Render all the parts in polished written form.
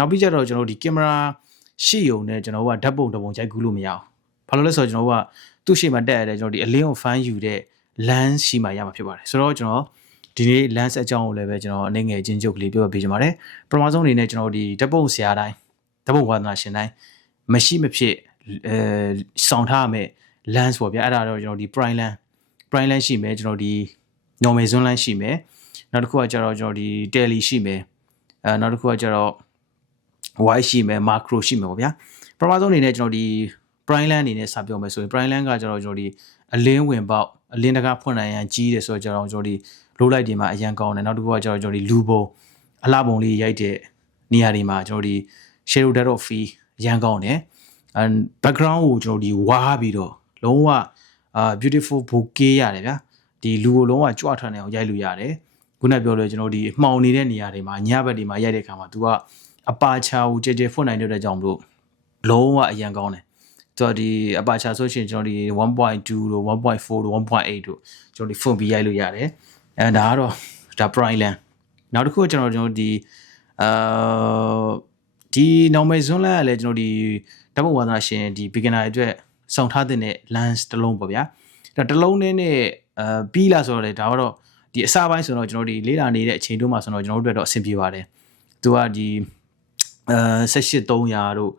နောက်ပြီးကြတော့ကျွန်တော်ဒီကင်မရာရှိုံနဲ့ကျွန်တော်ကဓာတ်ပုံတစ်ပုံရိုက်ကူးလို့မရအောင်ဘာလို့လဲဆိုတော့ကျွန်တော်ကသူ့ရှေ့မှာတက်ရတဲ့ကျွန်တော်ဒီအလင်းကို fan ယူတဲ့ lens ရှိမှရမှာဖြစ်ပါတယ်ဆိုတော့ကျွန်တော်ဒီနေ့ lens အကြောင်းကိုလည်းပဲကျွန်တော်အနေငယ်ချင်းချုပ်ကလေးပြောပြပေးချင်ပါတယ်ပထမဆုံးအနေနဲ့ကျွန်တော်ဒီဓာတ်ပုံဆရာတိုင်းဓာတ်ပုံဝါသနာရှင်တိုင်းမရှိမဖြစ်စောင့်ထားရမယ့် lens ပေါ့ဗျာအဲ့ဒါတော့ကျွန်တော်ဒီ prime lens ရှိမယ်ကျွန်တော်ဒီ normal zoom lens ရှိမယ်နောက်တစ်ခုကကျတော့ကျွန်တော်ဒီ tele ရှိမယ်နောက်တစ်ခုကကျတော့ wide ရှိမယ် macro ရှိမယ်ပေါ့ဗျာပထမဆုံးအနေနဲ့ကျွန်တော်ဒီ prime lens အနေနဲ့စပြောမယ်ဆိုရင် prime lens ကကျတော့ကျွန်တော်ဒီအလင်းဝင်ပေါက်အလင်းတကားဖွင့်နိုင်ရန်ကြီးတယ်ဆိုတော့ကျွန်တော်ဒီ low light တွေမှာအရန်ကောင်းတယ်နောက်တစ်ခုကကျတော့ကျွန်တော်ဒီလူပုံအလှပုံလေးရိုက်တဲ့နေရာတွေမှာကျွန်တော်ဒီ shadow depth of field အရန်ကောင်းတယ်background ကိုကျွန်တော်ဒီဝါပြီးတော့လုံးဝbeautiful bokeh ရတယ်ဗျာဒီလူကိုလုံးဝကြွထွက်နေအောင်ရိုက်လို့ရတယ်ခုနပြောလို့ကျွန်တော်ဒီမှောင်နေတဲ့နေရာတွေမှာညဘက်တွေမှာရိုက်တဲ့အခါမှာ तू ကအပါချာကိုကြဲကြဲဖွင့်နိုင်တဲ့ကြောင့်မလို့လုံးဝအရန်ကောင်းတယ်သူကဒီအပါချာဆိုရှင်ကျွန်တော်ဒီ 1.2 တို့ 1.4 တို့ 1.8 တို့ကျွန်တော်ဒီဖွင့်ပြီးရိုက်လို့ရတယ်ဒါကတော့ဒါ prime lens နောက်တစ်ခုကကျွန်တော်ဒီဒီ normal zoom lens ကလည်းကျွန်တော်ဒီဓာတ်ပုံဝါသနာရှင်ဒီ beginner အတွက်စောင့်ထားတဲ့ lens တစ်လုံးပေါ့ဗျာဒါတစ်လုံးနဲ့ပြီးလာဆိုတော့လေဒါကတော့ဒီအစပိုင်းဆိုတော့ကျွန်တော်ဒီလေးလာနေတဲ့အချိန်တို့မှာဆိုတော့ကျွန်တော်တို့အတွက်တော့အဆင်ပြေပါတယ်သူကဒီ18300တို့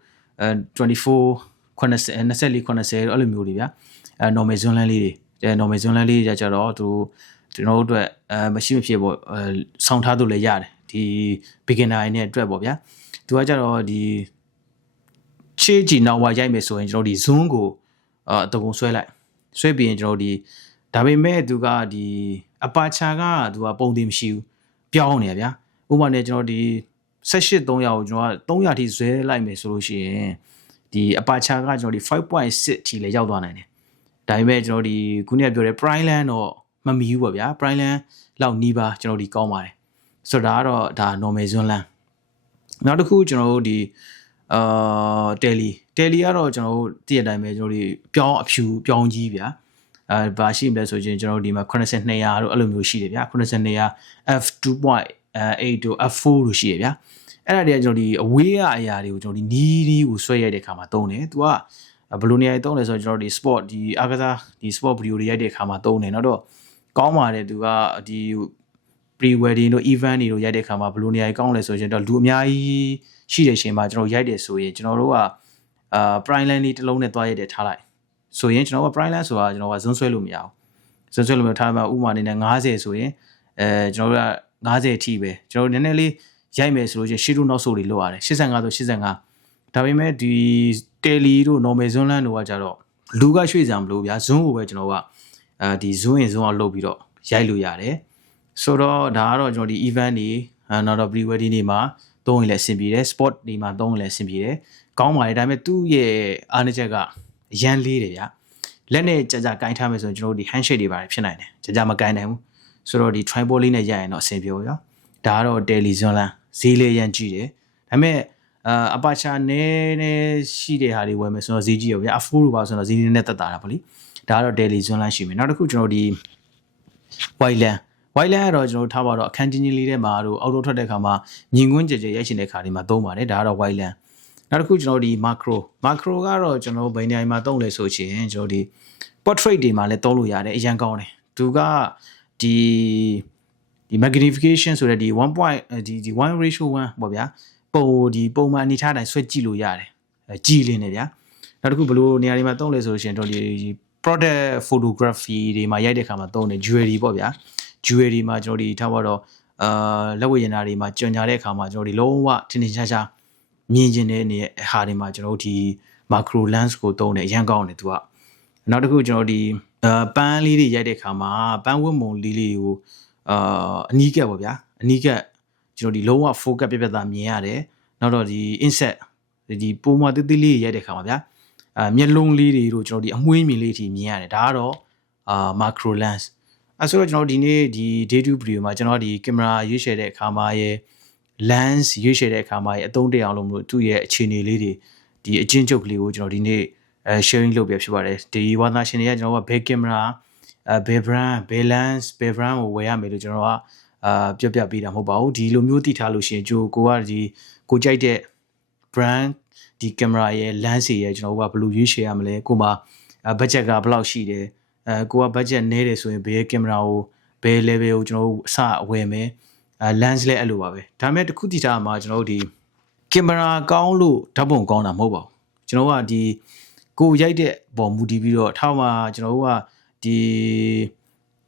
24 90 24 90တို့အဲ့လိုမျိုးတွေဗျာnormal zoom lens လေးတွေnormal zoom lens လေးကြတော့သူကျွန်တော်တို့အတွက်မရှိမဖြစ်ပေါ့စောင့်ထားလို့လည်းရတယ်ဒီ beginner နဲ့အတွက်ပေါ့ဗျာသူကကြတော့ဒီချေးကြည့်နောက်ဝါရိုက်မယ်ဆိုရင်ကျွန်တော်ဒီ zoom ကိုအတုံးဆွဲလိုက်ဆွဲပြီးရင်ကျွန်တော်ဒီဒါပေမဲ့သူကဒီအပါချာကသူကပုံတင်မရှိဘူးပြောင်းနေရဗျာဥပမာနဲ့ကျွန်တော်ဒီ18300ကိုကျွန်တော်က300ထိဇွဲလိုက်မယ်ဆိုလို့ရှိရင်ဒီအပါချာကကျွန်တော်ဒီ 5.6 ထိလည်းရောက်သွားနိုင်တယ်ဒါပေမဲ့ကျွန်တော်ဒီခုနကပြောတဲ့ prime lens တော့မမီဘူးပေါ့ဗျာ prime lens လောက်နီးပါကျွန်တော်ဒီကောင်းပါတယ်ဆိုတော့ဒါကတော့ဒါ normal zoom lens နောက်တစ်ခုကျွန်တော်တို့ဒီtele ကတော့ကျွန်တော်တို့တည့်ရတိုင်းပဲကျွန်တော်တို့ပြောင်းအဖြူပြောင်းကြီးဗျာဘာရှိမလဲဆိုရင်ကျွန်တော်တို့ဒီမှာ8200တို့အဲ့လိုမျိုးရှိတယ်ဗျာ8200 f2.8 တို့ f4 တို့ရှိရဗျာအဲ့ဒါတွေကကျွန်တော်ဒီအဝေးကအရာတွေကိုကျွန်တော်ဒီနီးကိုဆွဲရိုက်တဲ့အခါမှာသုံးတယ်သူကဘယ်လိုနေရာတွေသုံးလဲဆိုတော့ကျွန်တော်ဒီ sport ဒီအားကစားဒီ sport video တွေရိုက်တဲ့အခါမှာသုံးတယ်နောက်တော့ကောင်းပါတယ်သူကဒီ pre wedding တို့ event တွေရိုက်တဲ့အခါမှာဘယ်လိုနေရာတွေကောင်းလဲဆိုရင်တော့လူအများကြီးရှိတဲ့ချိန်မှာကျွန်တော်ရိုက်တယ်ဆိုရင်ကျွန်တော်တို့ကprime lens လေးတစ်လုံးနဲ့တွားရိုက်တယ်ထားလိုက်ဆိုရင်ကျွန်တော်က prime lens ဆိုတာကျွန်တော်ကဇွန်းဆွဲလို့မရဘူးဇွန်းဆွဲလို့မထားမှာဥပမာအနေနဲ့90ဆိုရင်ကျွန်တော်တို့က90အထိပဲကျွန်တော်နည်းနည်းလေးရိုက်မယ်ဆိုလို့ချင်းရှေ့တို့နောက်ဆိုတွေလောက်ရတယ်85ဆို85ဒါပေမဲ့ဒီ tele တို့ normal zoom lens တို့ကကြတော့လူကရွှေ့စံမလို့ဗျာ zoom ကိုပဲကျွန်တော်ကဒီ zoom in zoom out လုပ်ပြီးတော့ရိုက်လို့ရတယ်ဆိုတော့ဒါကတော့ကျွန်တော်ဒီ event တွေနောက်တော့ pre wedding တွေမှာသုံးရင်လည်းအဆင်ပြေတယ် sport တွေမှာသုံးရင်လည်းအဆင်ပြေတယ်ကောင်းပါတယ်ဒါပေမဲ့သူ့ရဲ့အားနည်းချက်ကအရန်လေးတယ်ဗျာလက်နဲ့ကြာကြာကင်ထားမယ်ဆိုရင်ကျွန်တော်တို့ဒီ handshake တွေပါတယ်ဖြစ်နိုင်တယ်ကြာကြာမကင်နိုင်ဘူးဆိုတော့ဒီ tripod လေးနဲ့ရိုက်ရင်တော့အဆင်ပြေရောဒါကတော့ tele zoom lens ဈေးလေးရန်ကြည့်တယ်ဒါပေမဲ့အပါချာနဲရှိတဲ့ဟာတွေဝယ်မယ်ဆိုတော့ဈေးကြီးရောဗျာ f4 လို့ပါဆိုတော့ဈေးနည်းနည်းသက်သာတာပေါ့လေဒါကတော့ tele zoom lens ရှိမယ်နောက်တစ်ခုကျွန်တော်ဒီ wide lens ကတော့ကျွန်တော်ထားပါတော့အခန်းကြီးကြီးလေးထဲမှာတို့အောက်တော့ထွက်တဲ့ခါမှာမြင်ကွင်းကြဲကြဲရိုက်ရှင်တဲ့ခါတွေမှာသုံးပါတယ်ဒါကတော့ wide lens နောက်တစ်ခုကျွန်တော်ဒီ macro ကတော့ကျွန်တော်ဘယ်နေရာမှာသုံးလဲဆိုရှင်ကျွန်တော်ဒီ portrait တွေမှာလည်းသုံးလို့ရတယ်အရန်ကောင်းတယ်သူကဒီ magnification ဆိုတဲ့ဒီ1:1 ပေါ့ဗျာပုံမှန်အနေထားတိုင်းဆွဲကြည့်လို့ရတယ်ကြည်လင်းတယ်ဗျာနောက်တစ်ခုဘယ်လိုနေရာတွေမှာသုံးလဲဆိုရှင်တို့ဒီ product photography တွေမှာရိုက်တဲ့ခါမှာသုံးတယ် jewelry ပေါ့ဗျာ jewelry မှာကျွန်တော်ဒီထားပါတော့လက်ဝတ်ရတနာတွေမှာကြွညာတဲ့အခါမှာကျွန်တော်ဒီလုံးဝထင်ထင်ရှားရှားမြင်ကျင်တဲ့နေရာဟာတွေမှာကျွန်တော်တို့ဒီ macro lens ကိုသုံးတယ်အရန်ကောင်းတယ်သူကနောက်တစ်ခုကျွန်တော်ဒီပန်းလေးတွေရိုက်တဲ့အခါမှာပန်းဝတ်မုံလေးကိုအနီးကပ်ပေါ့ဗျာအနီးကပ်ကျွန်တော်ဒီလုံးဝ focus ပြပြသားမြင်ရတယ်နောက်တော့ဒီ insert ဒီပုံမှန်တိတိလေးရိုက်တဲ့အခါမှာဗျာမျက်လုံးလေးတွေတို့ကျွန်တော်ဒီအမွှေးမြင်လေးတွေမြင်ရတယ်ဒါကတော့macro lens ဆိုတော့ကျွန်တော်ဒီနေ့ဒီ day to video မှာကျွန်တော်ဒီကင်မရာရွေးချယ်တဲ့အခါမှာရဲ့ lens ရွေးချယ်တဲ့အခါမှာရဲ့အသုံးတရအောင်လို့မလို့သူ့ရဲ့အခြေအနေလေးတွေဒီအချင်းချုပ်ကလေးကိုကျွန်တော်ဒီနေ့ sharing လုပ်ပြဖြစ်ပါတယ်ဒီဝါသနာရှင်တွေကကျွန်တော်ကဘယ်ကင်မရာဘယ် brand ဘယ် lens ဘယ် brand ကိုဝယ်ရမယ်လို့ကျွန်တော်က ပြောပြပေးတာမဟုတ်ပါဘူးဒီလိုမျိုးသိထားလို့ရှိရင်ကိုကဒီကိုကြိုက်တဲ့ brand ဒီ camera ရဲ့ lens ရဲ့ကျွန်တော်တို့ကဘယ်လိုရွေးချယ်ရမလဲကိုမှာ budget ကဘယ်လောက်ရှိတယ်ကိုက budget နည်းတယ်ဆိုရင်ဘယ် camera ကိုဘယ် level ကိုကျွန်တော်တို့အစအဝယ်မယ်lens လည်းအဲ့လိုပါပဲဒါပေမဲ့တစ်ခုသိထားမှာကျွန်တော်တို့ဒီ camera ကောင်းလို့ဓာတ်ပုံကောင်းတာမဟုတ်ပါဘူးကျွန်တော်ကဒီကိုရိုက်တဲ့ပုံမူတည်ပြီးတော့ထားမှာကျွန်တော်တို့ကဒီ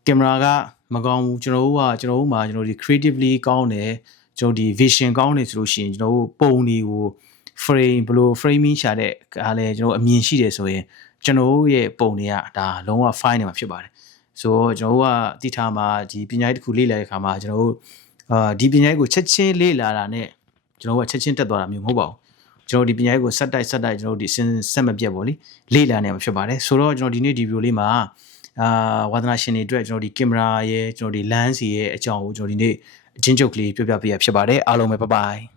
camera ကမကောင်းဘူးကျွန်တော်တို့မှာကျွန်တော်ဒီ creatively ကောင်းတယ်ကျွန်တော်ဒီ vision ကောင်းတယ်ဆိုလို့ရှိရင်ကျွန်တော်တို့ပုံတွေကို frame ဘယ်လို framing ရှာတဲ့အားလဲကျွန်တော်အမြင်ရှိတယ်ဆိုရင်ကျွန်တော်တို့ရဲ့ပုံတွေကဒါလုံးဝ fine နေမှာဖြစ်ပါတယ်ဆိုတော့ကျွန်တော်တို့ကတိထားမှာဒီပညာရေးတစ်ခုလေ့လာတဲ့အခါမှာကျွန်တော်တို့ဒီပညာရေးကိုချက်ချင်းလေ့လာတာနဲ့ကျွန်တော်တို့ကချက်ချင်းတက်သွားတာမျိုးမဟုတ်ပါဘူးကျွန်တော်ဒီပညာရေးကိုဆက်တိုက်ကျွန်တော်တို့ဒီဆက်မပြတ်ပေါ့လေ့လာနေမှာဖြစ်ပါတယ်ဆိုတော့ကျွန်တော်ဒီနေ့ဒီဗီဒီယိုလေးမှာဝါသနာရှင်တွေအတွက်ကျွန်တော်ဒီကင်မရာရဲ့ကျွန်တော်ဒီ lens ရဲ့အကြောင်းကိုကျွန်တော်ဒီနေ့အချင်းချုပ်ကလေးပြောပြပေးရဖြစ်ပါတယ်အားလုံးပဲbye bye